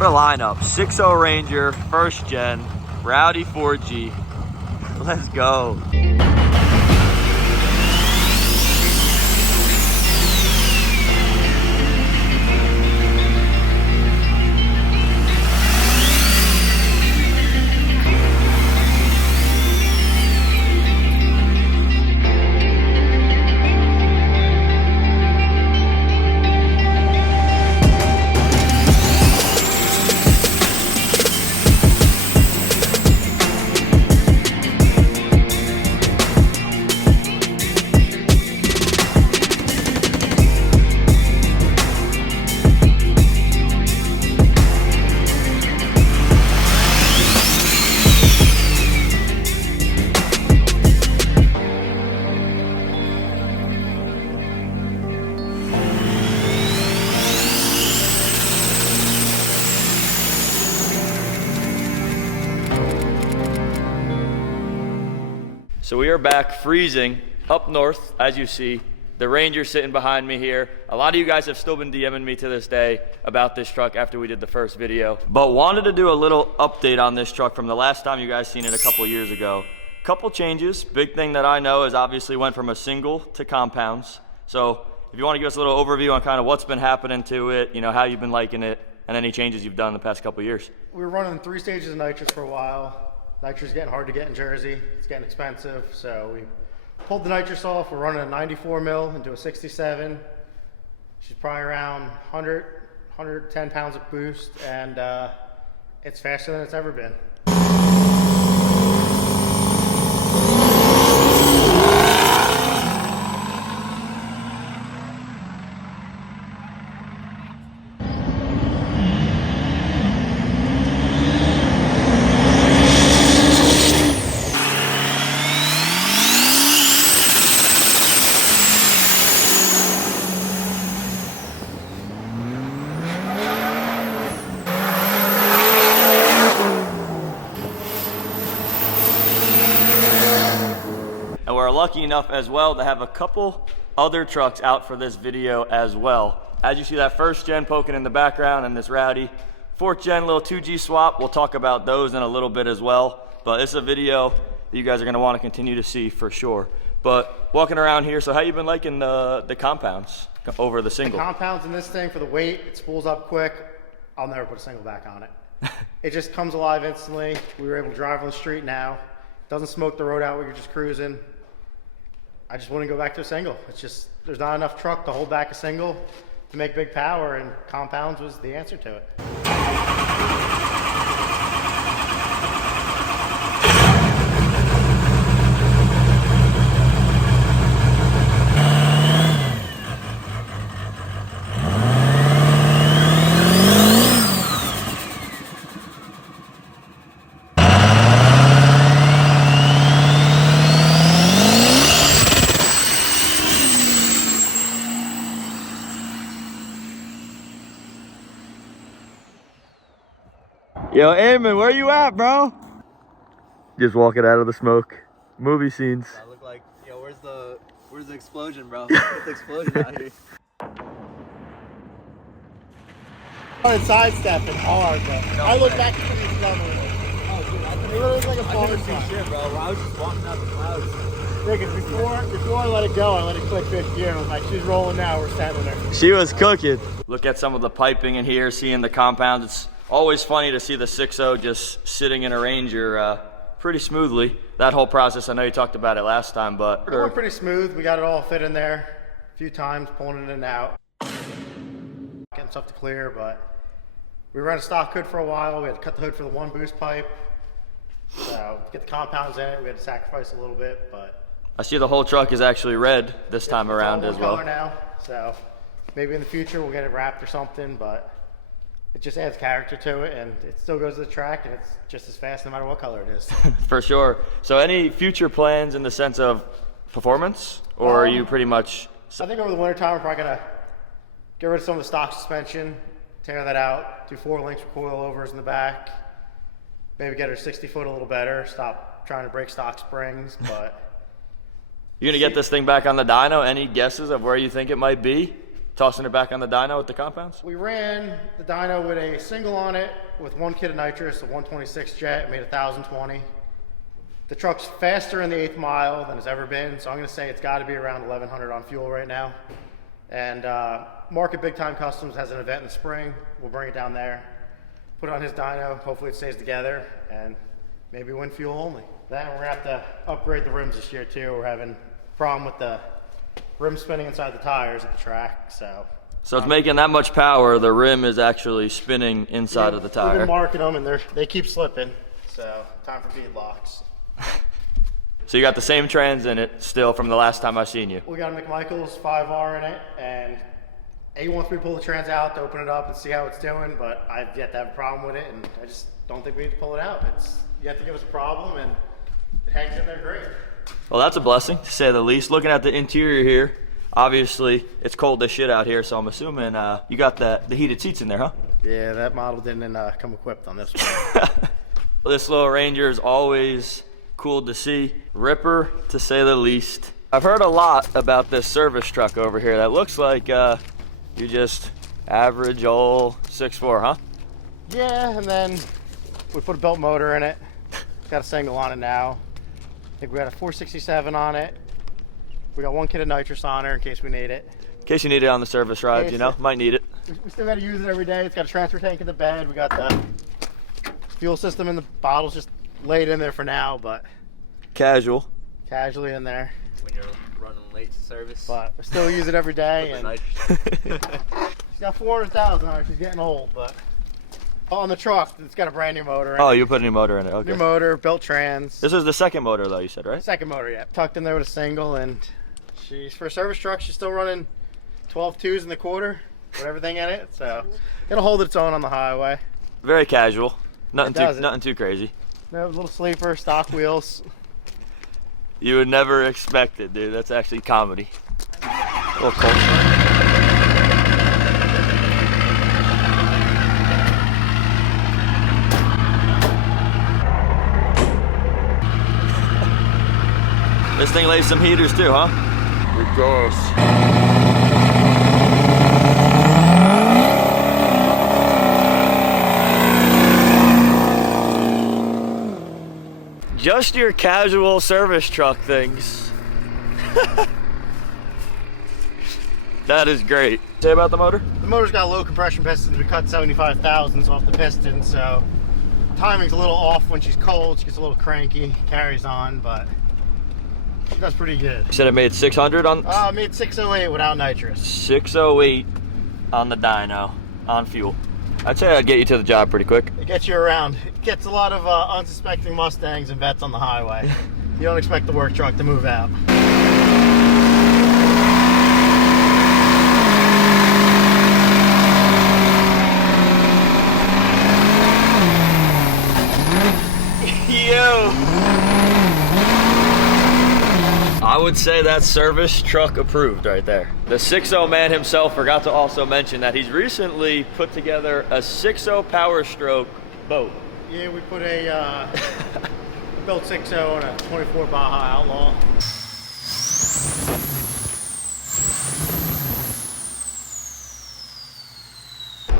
What a lineup. 6.0 Ranger, first gen, Rowdy 4G. Let's go. So we are back freezing up north, as you see. The Ranger sitting behind me here. A lot of you guys have still been DMing me to this day about this truck after we did the first video. But wanted to do a little update on this truck from the last time you guys seen it a couple years ago. Couple changes. Big thing that I know is obviously went from a single to compounds. So if you want to give us a little overview on kind of what's been happening to it, you know, how you've been liking it, and any changes you've done in the past couple years. We were running 3 stages of nitrous for a while. Nitrous is getting hard to get in Jersey. It's getting expensive, so we pulled the nitrous off. We're running a 94 mil into a 67. She's probably around 110 pounds of boost, and it's faster than it's ever been. And we're lucky enough as well to have a couple other trucks out for this video as well. As you see that first gen poking in the background and this Rowdy 4th gen little 2G swap, we'll talk about those in a little bit as well. But it's a video that you guys are gonna wanna continue to see for sure. But walking around here, so how you been liking the compounds over the single? The compounds in this thing, for the weight, it spools up quick. I'll never put a single back on it. It just comes alive instantly. We were able to drive on the street now. Doesn't smoke the road out where you're just cruising. I just want to go back to a single. It's just, there's not enough truck to hold back a single to make big power, and compounds was the answer to it. Yo, Eamon, where you at, bro? Just walking out of the smoke. Movie scenes. I look like, yo, where's the explosion, bro? Get the explosion out here. Started sidestepping hard, but No I look way. back at these numbers. Oh, dude, I It really looks like a couldn't falling see shot. shit, bro. I was just walking out the clouds. Before I let it go, I let it click 5th gear, and I was like, she's rolling now, we're settling her. She was cooking. Look at some of the piping in here, seeing the compounds. It's always funny to see the 6.0 just sitting in a Ranger pretty smoothly. That whole process, I know you talked about it last time, but... It went pretty smooth. We got it all fit in there a few times, pulling it in and out. Getting stuff to clear, but we ran a stock hood for a while. We had to cut the hood for the 1 boost pipe. So to get the compounds in it, we had to sacrifice a little bit, but... I see the whole truck is actually red this time around as well. Color now, so maybe in the future we'll get it wrapped or something, but it just adds character to it, and it still goes to the track, and it's just as fast no matter what color it is. For sure. So any future plans in the sense of performance, or are you pretty much... I think over the winter time we're probably gonna get rid of some of the stock suspension, tear that out, do 4 links with coilovers in the back, maybe get our 60 foot a little better, stop trying to break stock springs, but... You're gonna get this thing back on the dyno? Any guesses of where you think it might be? tossing it back on the dyno with the compounds? We ran the dyno with a single on it with 1 kit of nitrous, a 126 jet, made 1020. The truck's faster in the 8th mile than it's ever been, so I'm gonna say it's gotta be around 1100 on fuel right now. And Market Big Time Customs has an event in the spring. We'll bring it down there, put it on his dyno, hopefully it stays together, and maybe win fuel only. Then we're gonna have to upgrade the rims this year too. We're having a problem with the rim spinning inside the tires at the track, so. So it's making that much power, the rim is actually spinning inside of the We've tire. been marking them and they keep slipping, so time for bead locks. So you got the same trans in it still from the last time I seen you. We got a McMichael's 5R in it, and he wants me to pull the trans out to open it up and see how it's doing, but I've yet to have a problem with it, and I just don't think we need to pull it out. It's yet to give us a problem, and it hangs in there great. Well, that's a blessing, to say the least. Looking at the interior here, obviously it's cold as shit out here, so I'm assuming you got the heated seats in there, huh? Yeah, that model didn't come equipped on this one. Well, this little Ranger is always cool to see. Ripper, to say the least. I've heard a lot about this service truck over here that looks like you just average old 6.4, huh? Yeah, and then we put a belt motor in it. Got a single on it now. I think we got a 467 on it. We got 1 kit of nitrous on her in case we need it. In case you need it on the service rides, you know, might need it. We still got to use it every day. It's got a transfer tank in the bed. We got the fuel system in the bottles just laid in there for now, but Casually in there. When you're running late to service. But we still use it every day. And she's got 400,000 on her. She's getting old, but on the truck, it's got a brand new motor in it. Oh, you put a new motor in it, okay. New motor, belt trans. This is the second motor though, you said, right? Second motor, yeah. Tucked in there with a single, and she's, for a service truck, she's still running 12 2s in the quarter with everything in it, so it'll hold its own on the highway. Very casual. Nothing too crazy. No, little sleeper, stock wheels. You would never expect it, dude. That's actually comedy. A little cold. This thing lays some heaters too, huh? It does. Just your casual service truck things. That is great. Say about the motor? The motor's got low compression pistons. We cut 75 thousandths off the piston, so timing's a little off when she's cold. She gets a little cranky, carries on, but she does pretty good. You said it made 600 on? I made 608 without nitrous. 608 on the dyno, on fuel. I'd say I'd get you to the job pretty quick. It gets you around. It gets a lot of unsuspecting Mustangs and vets on the highway. You don't expect the work truck to move out. Yo! I would say that's service truck approved right there. The 6.0 man himself forgot to also mention that he's recently put together a 6.0 Powerstroke boat. Yeah, we put a built 6.0 on a 24 Baja Outlaw.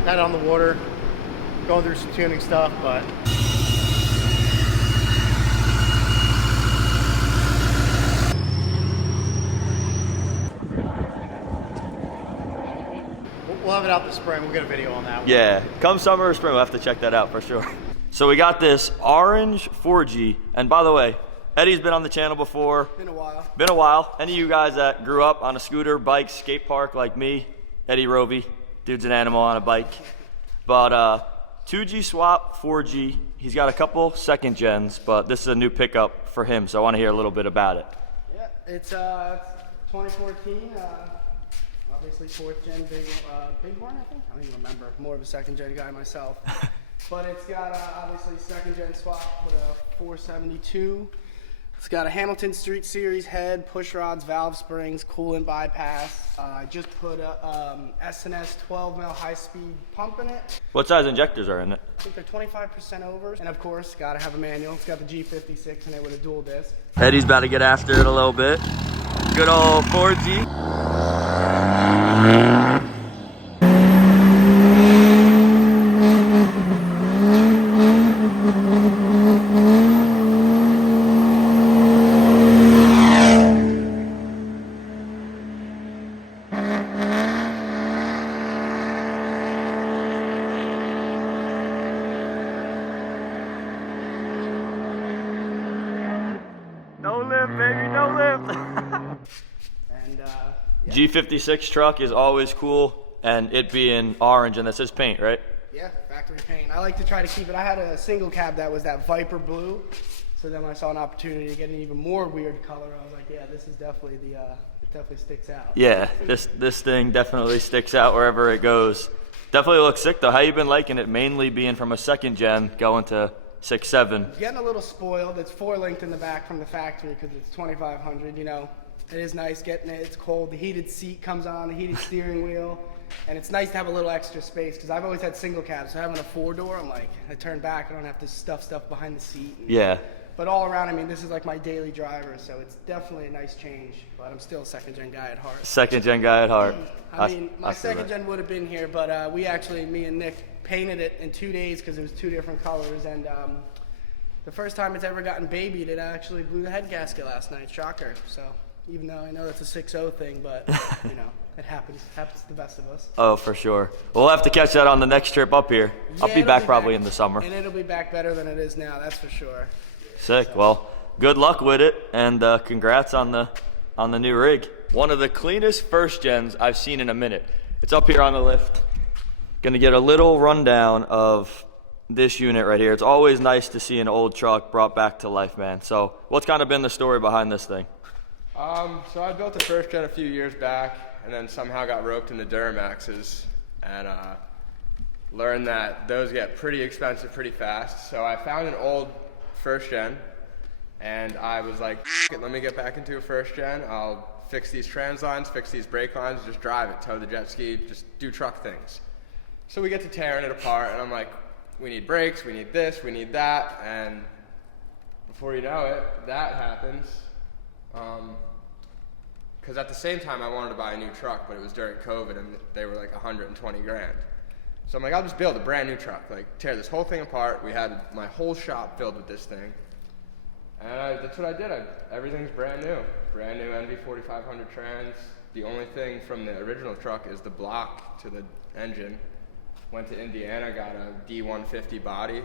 Had it on the water, going through some tuning stuff, but we'll have it out this spring. We'll get a video on that one. Yeah, come summer or spring, we'll have to check that out for sure. So we got this orange 4G, and by the way, Eddie's been on the channel before. Been a while. Been a while. Any of you guys that grew up on a scooter, bike, skate park like me, Eddie Roby, dude's an animal on a bike. But 2G swap, 4G. He's got a couple second gens, but this is a new pickup for him, so I want to hear a little bit about it. Yeah, it's 2014. Obviously fourth gen Bighorn, I think. I don't even remember. More of a second gen guy myself. But it's got obviously second gen swap with a 472. It's got a Hamilton Street Series head, push rods, valve springs, coolant bypass. I just put a S&S 12 mil high speed pump in it. What size injectors are in it? I think they're 25% over. And of course, gotta have a manual. It's got the G56 in it with a dual disc. Eddie's about to get after it a little bit. Good old 4G. lift, baby, no lift. And yeah. G56 truck is always cool, and it being orange, and that says paint, right? Yeah, factory paint. I like to try to keep it. I had a single cab that was that Viper blue. So then when I saw an opportunity to get an even more weird color, I was like, yeah, this is definitely it definitely sticks out. Yeah, this thing definitely sticks out wherever it goes. Definitely looks sick though. How you been liking it, mainly being from a second gen going to 6.7? Getting a little spoiled. It's 4-linked in the back from the factory because it's 2500, you know. It is nice getting it. It's cold. The heated seat comes on, the heated steering wheel. And it's nice to have a little extra space because I've always had single cabs. So having a 4-door, I'm like, I turn back, I don't have to stuff behind the seat. Yeah. But all around, I mean, this is like my daily driver, so it's definitely a nice change. But I'm still a second-gen guy at heart. Second gen guy at heart. I mean, my second gen would have been here, but we actually, me and Nick, painted it in 2 days because it was 2 different colors. And the first time it's ever gotten babied, it actually blew the head gasket last night. Shocker. So even though I know that's a 6.0 thing, but you know, it happens. It happens to the best of us. Oh, for sure. We'll have to catch that on the next trip up here. Yeah, I'll be it'll back probably in the summer. And it'll be back better than it is now, that's for sure. Sick. Well, good luck with it, and congrats on the new rig. One of the cleanest first gens I've seen in a minute. It's up here on the lift. Gonna get a little rundown of this unit right here. It's always nice to see an old truck brought back to life, man. So what's kind of been the story behind this thing? So I built the first gen a few years back, and then somehow got roped into Duramaxes, and learned that those get pretty expensive pretty fast. So I found an old first gen, and I was like, F it, let me get back into a first gen. I'll fix these trans lines, fix these brake lines, just drive it, tow the jet ski, just do truck things. So we get to tearing it apart, and I'm like, we need brakes, we need this, we need that, and before you know it, that happens. Because at the same time I wanted to buy a new truck, but it was during COVID and they were like 120 grand. So I'm like, I'll just build a brand new truck, like tear this whole thing apart. We had my whole shop filled with this thing. And that's what I did. Everything's brand new NV 4500 trans. The only thing from the original truck is the block to the engine. Went to Indiana, got a D150 body,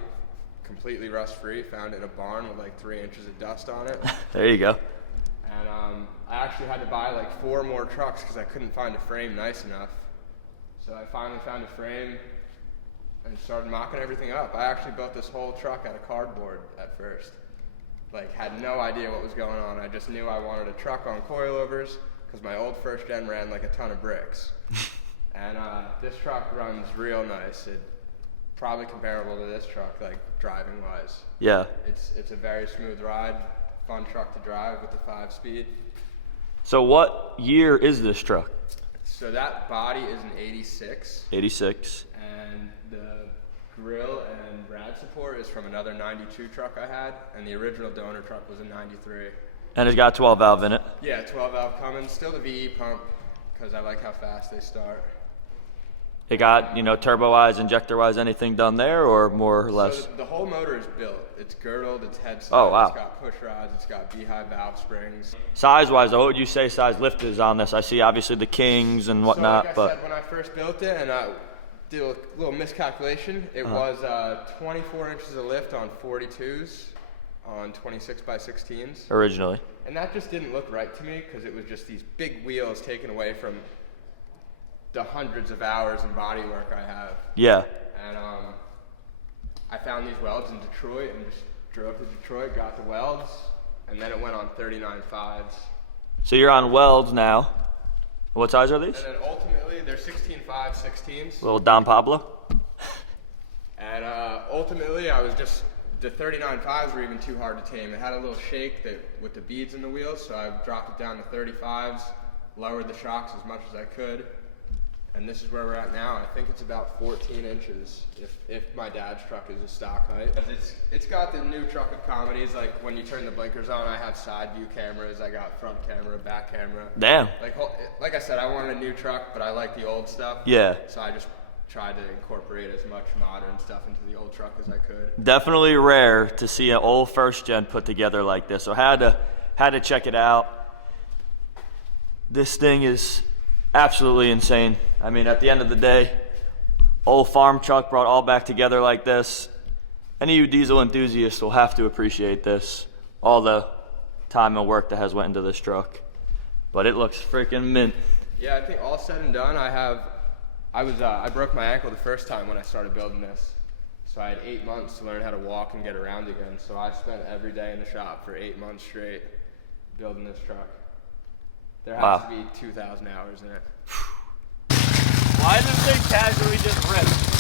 completely rust free, found it in a barn with like 3 inches of dust on it. There you go. And I actually had to buy like 4 more trucks because I couldn't find a frame nice enough. So I finally found a frame and started mocking everything up. I actually built this whole truck out of cardboard at first. Like, had no idea what was going on. I just knew I wanted a truck on coilovers because my old first gen ran like a ton of bricks. And this truck runs real nice. It probably comparable to this truck, like driving wise. Yeah. It's a very smooth ride, fun truck to drive with the 5-speed. So what year is this truck? So that body is an 86. 86. And the grill and rad support is from another 92 truck I had, and the original donor truck was a 93. And it's got 12 valve in it. Yeah, 12 valve Cummins, still the VE pump, because I like how fast they start. It got, you know, turbo-wise, injector-wise, anything done there, or more or less? So the whole motor is built. It's girdled, it's headset, Oh, wow. It's got push rods, it's got beehive valve springs. Size-wise, what would you say size lift is on this? I see obviously the Kings and whatnot, so like I but said, when I first built it, and I did a little miscalculation, it was 24 inches of lift on 42s on 26 by 16s. originally. And that just didn't look right to me because it was just these big wheels taken away from the hundreds of hours in body work I have. Yeah. And I found these welds in Detroit and just drove to Detroit, got the welds, and then it went on 39 5s. So you're on welds now. What size are these? And then ultimately, they're 16 5 16s. Little Don Pablo? And ultimately, I was just, the 39 5s were even too hard to tame. It had a little shake with the beads in the wheels, so I dropped it down to 35s, lowered the shocks as much as I could. And this is where we're at now. I think it's about 14 inches if my dad's truck is a stock height. It's got the new truck of comedies, like when you turn the blinkers on, I have side view cameras, I got front camera, back camera. Damn. Like I said, I wanted a new truck, but I like the old stuff. Yeah. So I just tried to incorporate as much modern stuff into the old truck as I could. Definitely rare to see an old first gen put together like this. So had to check it out. This thing is absolutely insane. I mean, at the end of the day, old farm truck brought all back together like this. Any of you diesel enthusiasts will have to appreciate this. All the time and work that has went into this truck. But it looks freaking mint. Yeah, I think all said and done, I broke my ankle the first time when I started building this. So I had 8 months to learn how to walk and get around again. So I spent every day in the shop for 8 months straight building this truck. There has to be 2,000 hours in it. Why does this thing casually just rip?